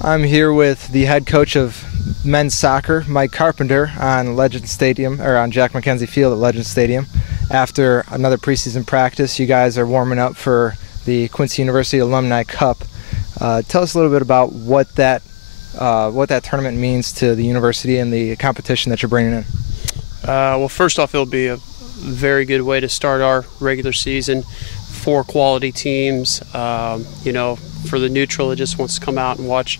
I'm here with the head coach of men's soccer, Mike Carpenter, on Legend Stadium, or on Jack McKenzie Field at Legend Stadium. After another preseason practice, you guys are warming up for the Quincy University Alumni Cup. Tell us a little bit about what that tournament means to the university and the competition that you're bringing in. Well, first off, it'll be a very good way to start our regular season. 4 quality teams. For the neutral that just wants to come out and watch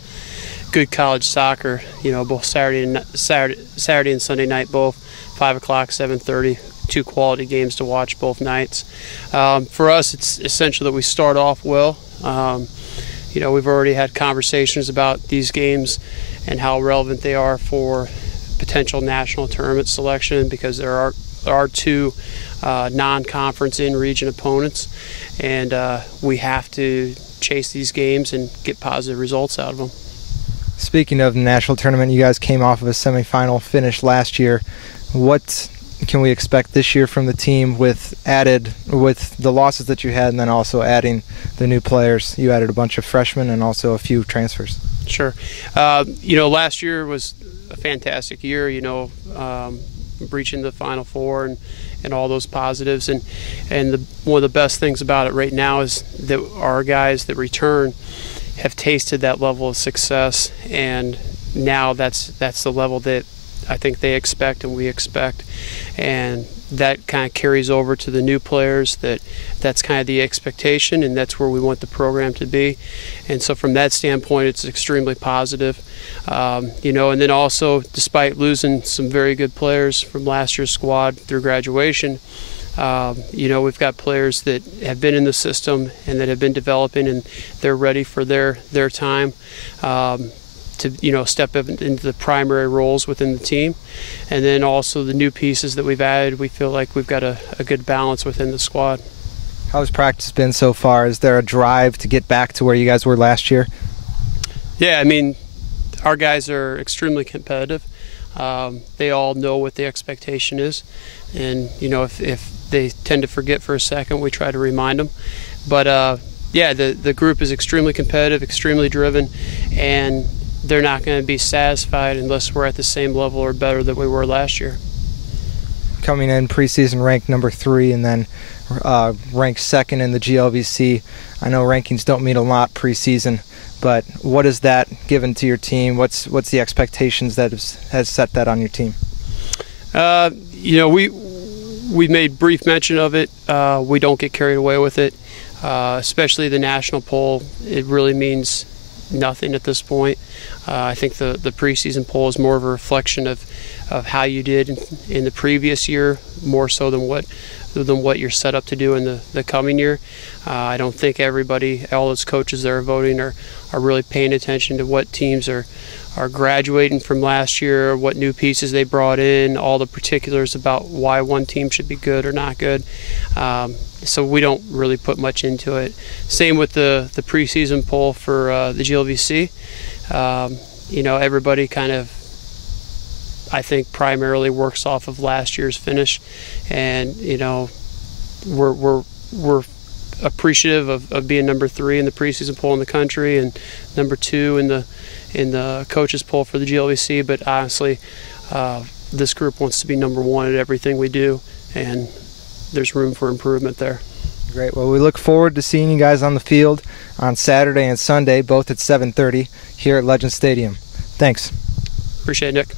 good college soccer, both Saturday and Sunday night, both 5 o'clock, 7:30, 2 quality games to watch both nights. For us, it's essential that we start off well. We've already had conversations about these games and how relevant they are for potential national tournament selection, because there are 2 non-conference in-region opponents, and we have to chase these games and get positive results out of them. Speaking of the national tournament, you guys came off of a semifinal finish last year. What can we expect this year from the team with the losses that you had, and then also adding the new players? You added a bunch of freshmen and also a few transfers. Sure. Last year was a fantastic year, reaching the Final Four and all those positives. And one of the best things about it right now is that our guys that return have tasted that level of success, and now that's the level that I think they expect and we expect. And that kind of carries over to the new players. That's kind of the expectation, and that's where we want the program to be. And so from that standpoint, it's extremely positive. And then also, despite losing some very good players from last year's squad through graduation, we've got players that have been in the system and that have been developing, and they're ready for their time to step up into the primary roles within the team. And then also the new pieces that we've added, we feel like we've got a good balance within the squad. How's practice been so far? Is there a drive to get back to where you guys were last year? Yeah, our guys are extremely competitive. They all know what the expectation is, and if they tend to forget for a second, we try to remind them. But the group is extremely competitive, extremely driven, and they're not going to be satisfied unless we're at the same level or better than we were last year. Coming in preseason ranked number 3 and then ranked 2nd in the GLVC. I know rankings don't mean a lot preseason, but what is that given to your team? What's the expectations that has set that on your team? We made brief mention of it. We don't get carried away with it, especially the national poll. It really means nothing at this point. I think the preseason poll is more of a reflection of how you did in the previous year, more so than what you're set up to do in the coming year. I don't think all those coaches that are voting are really paying attention to what teams are graduating from last year, what new pieces they brought in, all the particulars about why one team should be good or not good. So we don't really put much into it. Same with the preseason poll for the GLVC. Everybody kind of, I think, primarily works off of last year's finish, and we're appreciative of being number 3 in the preseason poll in the country and number 2 in the coaches poll for the GLVC. But honestly, this group wants to be number 1 at everything we do, and there's room for improvement there. Great. Well, we look forward to seeing you guys on the field on Saturday and Sunday, both at 7:30 here at Legend Stadium. Thanks. Appreciate it, Nick.